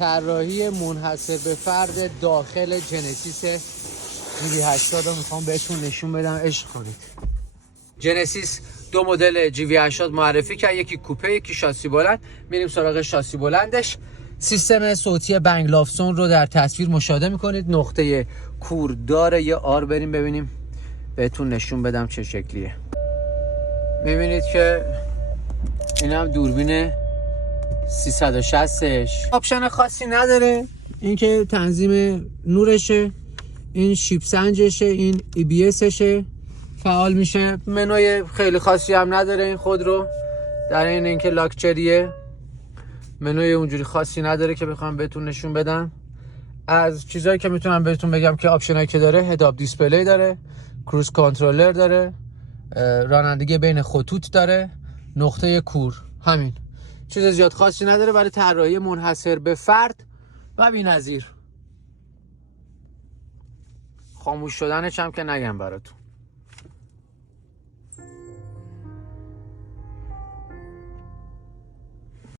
طراحی منحصر به فرد داخل جنسیس GV80 رو میخوام بهتون نشون بدم، عشق کنید. جنسیس دو مدل GV80 معرفی کرد، یکی کوپه یکی شاسی بلند. میریم سراغ شاسی بلندش. سیستم صوتی بنگ لافسون رو در تصویر مشاهده میکنید. نقطه کور داره. یه آر بریم ببینیم بهتون نشون بدم چه شکلیه. میبینید که این هم دوربین 360ش. آپشن خاصی نداره. این که تنظیم نورشه، این شیب سنجشه، این EBSشه، فعال میشه. منوی خیلی خاصی هم نداره این خودرو، در این که لاکچریه. منوی اونجوری خاصی نداره که بخوام بهتون نشون بدم. از چیزایی که میتونم بهتون بگم که آپشنایی که داره، هداب دیسپلی داره، کروز کنترلر داره، رانندگی بین خطوط داره، نقطه کور. همین، چیز زیاد خاصی نداره برای طراحی منحصر به فرد و بی‌نظیر. خاموش شدنش هم که نگم براتون.